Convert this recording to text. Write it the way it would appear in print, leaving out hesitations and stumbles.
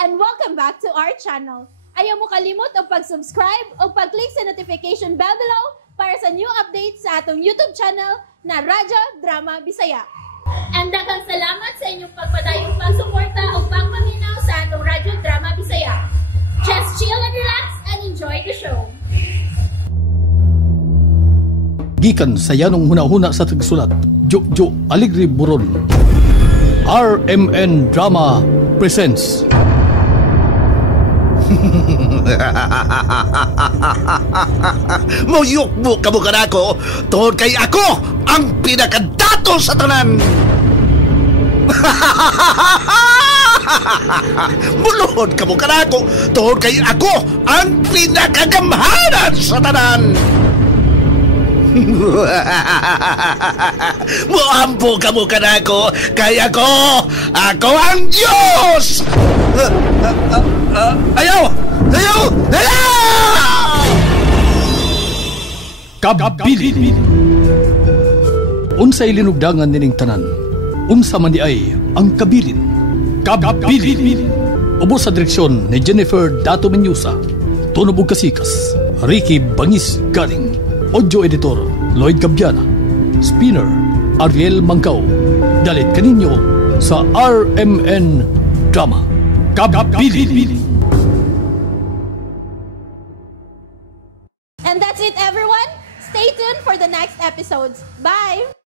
and welcome back to our channel. Ayaw mo kalimot o pag-subscribe o pag-click sa notification bell below para sa new updates sa atong YouTube channel na Radyo Drama Bisaya. And daghang salamat sa inyong pagpadayong pagsuporta o pagpaminaw sa atong Radyo Drama Bisaya. Just chill and relax and enjoy the show. Gikan sa yanong huna-huna sa tagsulat, Jojo Aligre Buron. RMN Drama presents Muyukbo ka mo kanako tungod kay ako ang pinakadato sa tanan. Muluhod ka mo kanako tungod kay ako ang pinakagamhanan sa tanan. Muampo ka mo kanako kay ako ang Diyos. Ayaw! Ayaw! Ayaw! Kabilin. Unsay linugdangan nining tanan, unsa man di ay ang kabilin. Kabilin. Ubos sa direksyon ni Jennifer Dato Menyusa, tunog ug kasikas Ricky Bangis Galing, audio editor Lloyd Gabiana, spinner Ariel Mangkaw. Dalit kaninyo sa RMN Drama Kabilin. And that's it, everyone. Stay tuned for the next episodes. Bye!